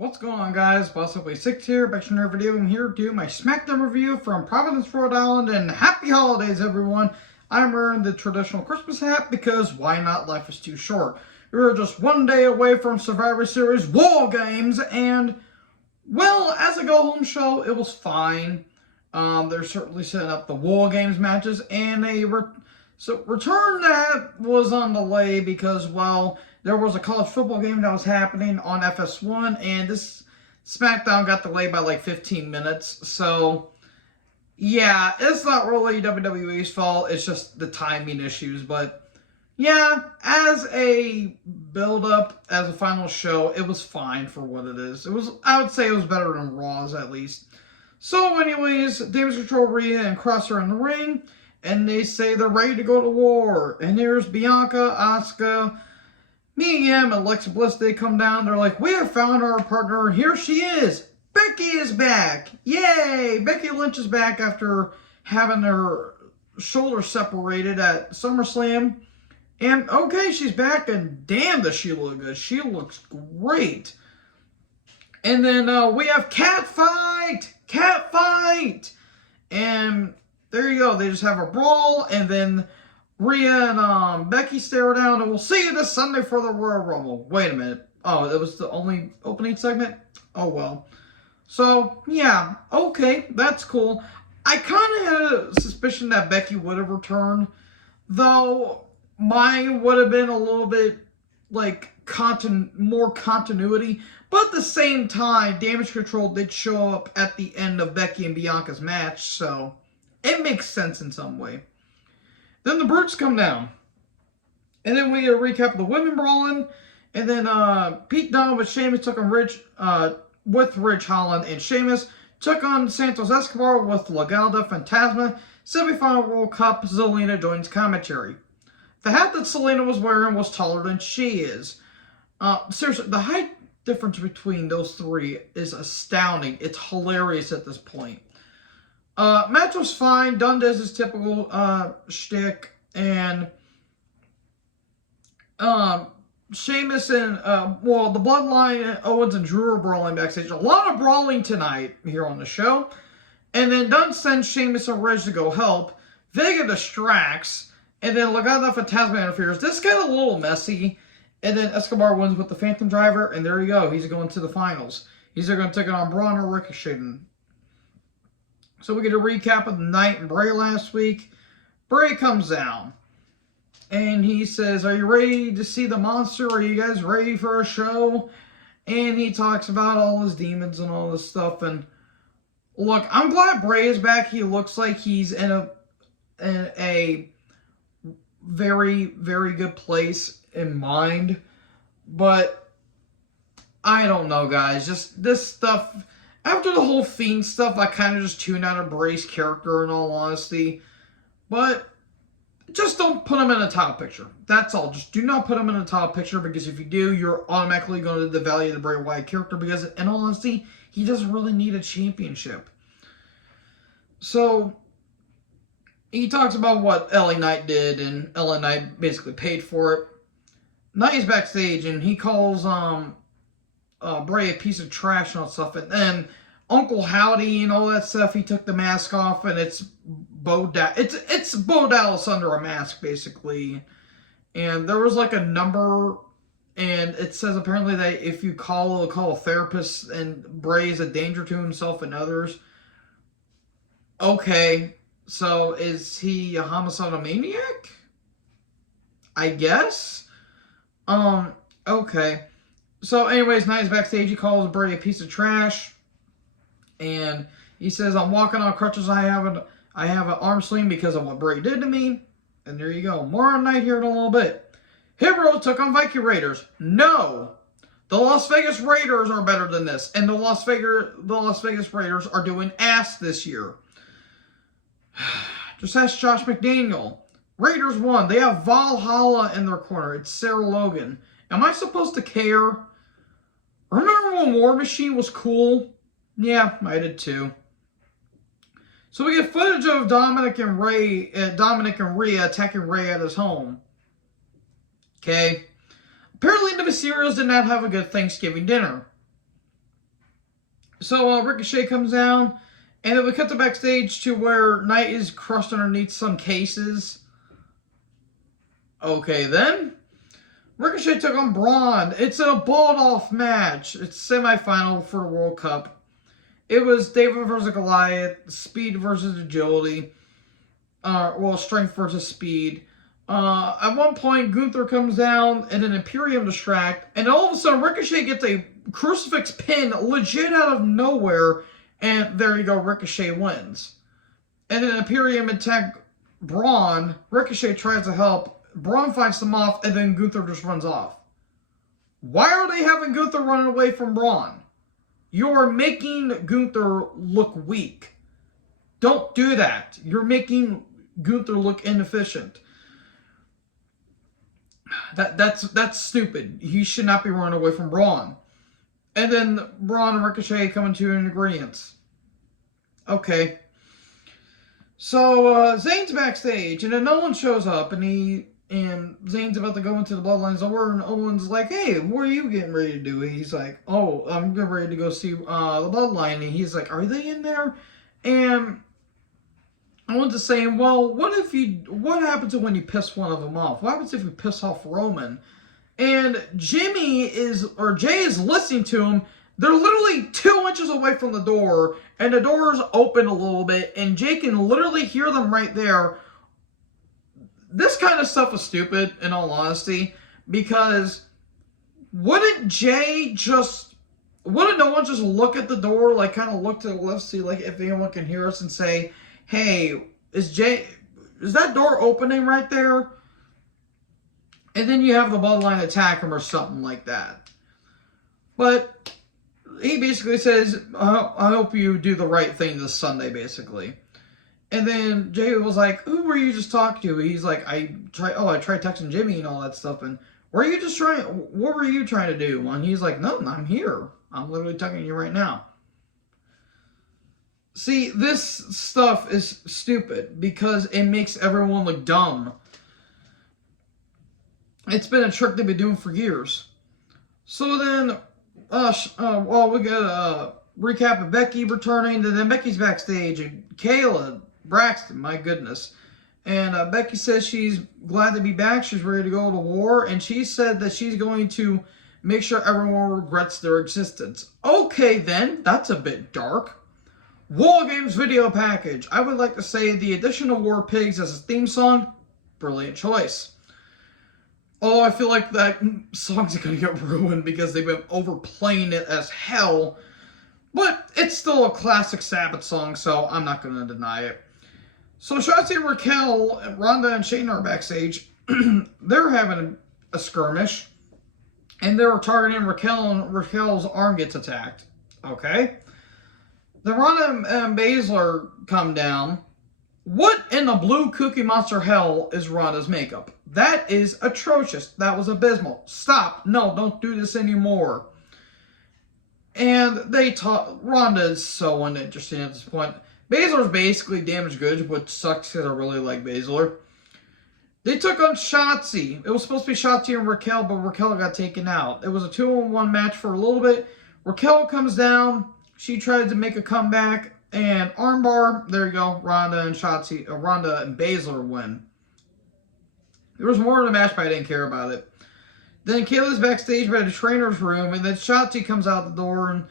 What's going on, guys? Boss6 here, back to another video. I'm here to do my Smackdown review from Providence, Rhode Island, and happy holidays, everyone. I'm wearing the traditional Christmas hat because why not? Life is too short. We're just one day away from Survivor Series War Games, and, well, as a go-home show, it was fine. They're certainly setting up the War Games matches, and return that was on delay because, well, there was a college football game that was happening on FS1, and this Smackdown got delayed by like 15 minutes. So, yeah, it's not really WWE's fault. It's just the timing issues. But, yeah, as a build-up, as a final show, it was fine for what it is. I would say it was better than Raw's, at least. So, anyways, Damage Control, Rhea, and Cross are in the ring, and they say they're ready to go to war. And here's Bianca, Asuka, Mia Yim, and Alexa Bliss. They come down. They're like, we have found our partner, and here she is. Becky is back. Yay! Becky Lynch is back after having her shoulder separated at SummerSlam. And, okay, she's back, and damn does she look good. She looks great. And then we have Cat Fight! Cat Fight! And there you go. They just have a brawl, and then Rhea and Becky stare down, and we'll see you this Sunday for the Royal Rumble. Wait a minute. Oh, that was the only opening segment? Oh, well. So, yeah. Okay, that's cool. I kind of had a suspicion that Becky would have returned, though mine would have been a little bit, like, more continuity. But at the same time, Damage Control did show up at the end of Becky and Bianca's match, so it makes sense in some way. Then the Brutes come down. And then we recap the women brawling. And then Pete Dunne with Sheamus took on Ridge Holland. And Sheamus took on Santos Escobar with Legado Fantasma. Semi-final World Cup, Zelina joins commentary. The hat that Selena was wearing was taller than she is. Seriously, the height difference between those three is astounding. It's hilarious at this point. Match was fine. Dunne does his typical shtick, and Sheamus and the Bloodline, Owens and Drew are brawling backstage. A lot of brawling tonight here on the show. And then Dunne sends Sheamus and Reg to go help. Vega distracts, and then Legado Fantasma interferes. This got a little messy, and then Escobar wins with the Phantom Driver, and there you go. He's going to the finals. He's either going to take it on Braun or Ricochet. So we get a recap of the night and Bray last week. Bray comes down, and he says, are you ready to see the monster? Are you guys ready for a show? And he talks about all his demons and all this stuff. And look, I'm glad Bray is back. He looks like he's in a very, very good place in mind. But I don't know, guys. Just this stuff. After the whole Fiend stuff, I kind of just tuned out of Bray's character, in all honesty. But just don't put him in a title picture. That's all. Just do not put him in a title picture, because if you do, you're automatically going to devalue the Bray Wyatt character, because, in all honesty, he doesn't really need a championship. So, he talks about what LA Knight did, and LA Knight basically paid for it. Knight is backstage, and he calls Bray a piece of trash and all that stuff, and then Uncle Howdy and all that stuff. He took the mask off, and it's Bo Dallas under a mask, basically. And there was like a number, and it says apparently that if you call a therapist, and Bray is a danger to himself and others. Okay, so is he a homicidal maniac? I guess. Okay. So, anyways, Knight's backstage. He calls Bray a piece of trash, and he says, "I'm walking on crutches. I have an arm sling because of what Bray did to me." And there you go. More on Knight here in a little bit. Hit Row took on Viking Raiders. No, the Las Vegas Raiders are better than this, and the Las Vegas Raiders are doing ass this year. Just ask Josh McDaniel. Raiders won. They have Valhalla in their corner. It's Sarah Logan. Am I supposed to care? Remember when War Machine was cool? Yeah, I did too. So we get footage of Dominic and Rhea attacking Ray at his home. Okay. Apparently the Mysterios did not have a good Thanksgiving dinner. So Ricochet comes down, and then we cut to backstage to where Knight is crushed underneath some cases. Okay, then. Ricochet took on Braun. It's a bullet-off match. It's semifinal for the World Cup. It was David versus Goliath, speed versus agility. Strength versus speed. At one point, Gunther comes down and an Imperium distract, and all of a sudden, Ricochet gets a crucifix pin legit out of nowhere, and there you go, Ricochet wins. And then Imperium attack Braun. Ricochet tries to help. Braun fights them off, and then Gunther just runs off. Why are they having Gunther run away from Braun? You're making Gunther look weak. Don't do that. You're making Gunther look inefficient. That's stupid. He should not be running away from Braun. And then Braun and Ricochet come into an agreement. Okay. So Zayn's backstage, and then Owen shows up, and Zayn's about to go into the Bloodlines door, and Owen's like, "Hey, what are you getting ready to do?" And he's like, "Oh, I'm getting ready to go see the Bloodline." And he's like, "Are they in there?" And Owen's saying, "Well, what happens when you piss one of them off? What happens if you piss off Roman?" And Jay is listening to him. They're literally 2 inches away from the door, and the door's open a little bit, and Jay can literally hear them right there. This kind of stuff is stupid, in all honesty, because wouldn't no one just look at the door, like kind of look to the left, see like if anyone can hear us, and say, "Hey, is that door opening right there?" And then you have the Bloodline attack him or something like that. But he basically says, "I hope you do the right thing this Sunday," basically. And then Jay was like, "Who were you just talking to?" He's like, I tried texting Jimmy and all that stuff. And what were you trying to do? And he's like, "No, I'm here. I'm literally talking to you right now." See, this stuff is stupid because it makes everyone look dumb. It's been a trick they've been doing for years. So then, we got a recap of Becky returning. Then Becky's backstage, and Kayla Braxton, my goodness. And Becky says she's glad to be back. She's ready to go to war. And she said that she's going to make sure everyone regrets their existence. Okay, then. That's a bit dark. War Games video package. I would like to say the addition of War Pigs as a theme song, brilliant choice. Although I feel like that song's going to get ruined because they've been overplaying it as hell. But it's still a classic Sabbath song, so I'm not going to deny it. So Shotzi, Raquel, Ronda, and Shayna are backstage. They're having a skirmish. And they're targeting Raquel, and Raquel's arm gets attacked. Okay. Then Ronda and Baszler come down. What in the blue Cookie Monster hell is Ronda's makeup? That is atrocious. That was abysmal. Stop. No, don't do this anymore. And Ronda is so uninteresting at this point. Baszler's basically damaged goods, which sucks because I really like Baszler. They took on Shotzi. It was supposed to be Shotzi and Raquel, but Raquel got taken out. It was a 2-on-1 match for a little bit. Raquel comes down. She tried to make a comeback. And armbar, there you go. Ronda and Baszler win. There was more in the match, but I didn't care about it. Then Kayla's backstage by the trainer's room, and then Shotzi comes out the door,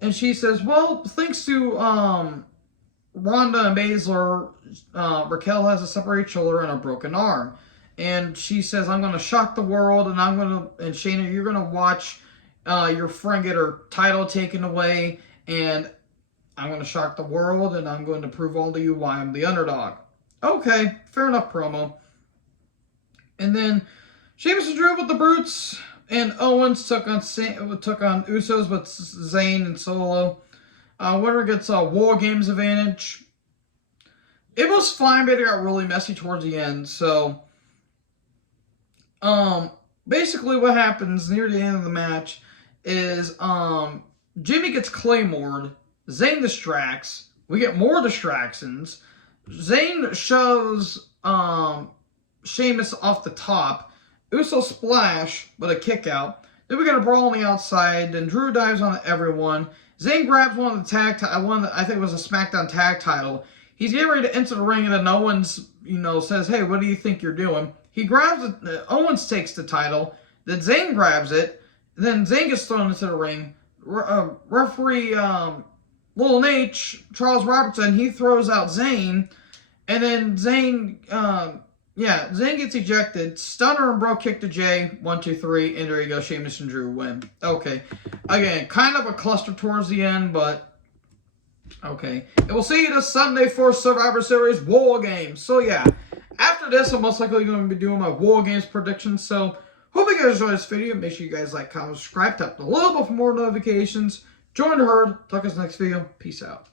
and she says, "Well, thanks to Ronda and Baszler, Raquel has a separated shoulder and a broken arm." And she says, "I'm going to shock the world, and and Shayna, you're going to watch your friend get her title taken away, and I'm going to shock the world, and I'm going to prove all to you why I'm the underdog." Okay, fair enough promo. And then Sheamus and Drew with the Brutes, and Owens took on Usos with Zayn and Solo. Winner gets a War Games advantage. It was fine, but it got really messy towards the end. So, basically what happens near the end of the match is Jimmy gets Claymored. Zayn distracts. We get more distractions. Zayn shoves Sheamus off the top. Uso splash, but a kick out. Then we get a brawl on the outside. Then Drew dives on everyone. Zayn grabs one of the I think it was a Smackdown tag title. He's getting ready to enter the ring, and then Owens, says, "Hey, what do you think you're doing?" He grabs it. Owens takes the title. Then Zayn grabs it. Then Zayn gets thrown into the ring. Referee Lil H, Charles Robertson, he throws out Zayn, and then Zayn gets ejected. Stunner and Bro kick to Jay. 1, 2, 3, and there you go. Sheamus and Drew win. Okay, again, kind of a cluster towards the end, but okay. And we'll see you this Sunday for Survivor Series War Games. So yeah, after this, I'm most likely going to be doing my War Games predictions. So hope you guys enjoyed this video. Make sure you guys like, comment, subscribe, tap the little bell for more notifications. Join the herd. Talk to us next video. Peace out.